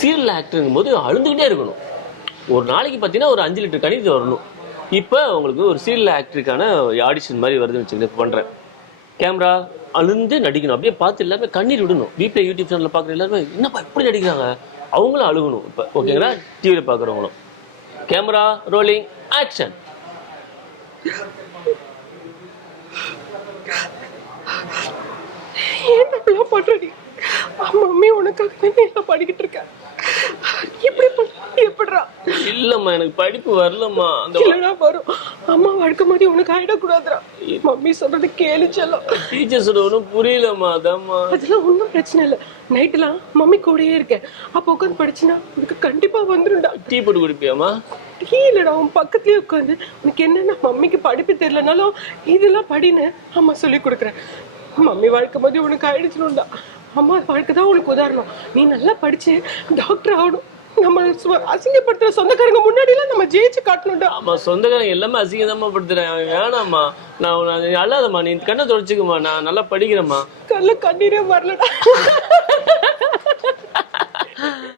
Serial ஆக்டருங்கும் போது அழுந்துக்கிட்டே இருக்கணும். ஒரு நாளைக்கு பார்த்தீங்கன்னா ஒரு 5 லிட்டர் கண்ணீர் வரணும். இப்போ உங்களுக்கு ஒரு சீரியல் ஆக்டருக்கான ஆடிஷன் மாதிரி வருதுன்னு வச்சுக்கோங்க. இப்போ பண்ணுறேன், கேமரா அழுந்து நடிக்கணும். அப்படியே பார்த்து எல்லாருமே கண்ணீர் விடணும். வீட்டில் யூடியூப் சேனலில் பார்க்குற எல்லாருமே என்னப்பா இப்படி நடிக்கிறாங்க, அவங்களும் அழுகணும். இப்போ ஓகேங்களா? டிவியில் பார்க்குறவங்களும் கேமரா ரோலிங் ஆக்ஷன். ஏன் அப்படிலாம் பண்றடி? மம்மி உனக்காக தான் படிக்கிட்டு இருக்கேன். இப்படி எப்படிடா? இல்லைம்மா, எனக்கு படிப்பு வரலம்மா. அந்த இல்லடா வரும். அம்மா வாழ்க்கை மாதிரி உனக்கு ஆயிடக்கூடாதுடா. மம்மி சொல்றது கேளு செல்லம். டீச்சர்ஸோட ஒன்றும் புரியலம்மா. அதாம்மா. அதெல்லாம் ஒன்றும் பிரச்சனை இல்லை. நைட்டுலாம் மம்மி கூடயே இருக்கேன். அப்போ உட்காந்து படிச்சுனா உனக்கு கண்டிப்பா வந்துரும்டா. டீ போட்டு குடிப்பியாம்மா? டீ இல்லடா, உன் பக்கத்துலயே உட்காந்து உனக்கு என்னன்னா மம்மிக்கு படிப்பு தெரியலனாலும் இதெல்லாம் படின்னு அம்மா சொல்லி கொடுக்குறேன். மம்மி வாழ்க்கை மாதிரி உனக்கு ஆயிடுச்சுடா. அம்மா வாழ்க்கை தான் உனக்கு உதாரணம். நீ நல்லா படிச்சு டாக்டர் ஆகணும். நம்ம அசிங்கப்படுத்துற சொந்தக்காரங்க முன்னாடிலாம் நம்ம ஜெயிச்சு காட்டணும்டா. ஆமா, சொந்தக்காரங்க எல்லாமே அசிங்கதாம்மா படுத்துறேன். வேணாம்மா, நான் அல்லாதம்மா, நீ கண்ணை தொடச்சிக்குமா, நான் நல்லா படிக்கிறேம்மா. கண்ணிலே வரலடா.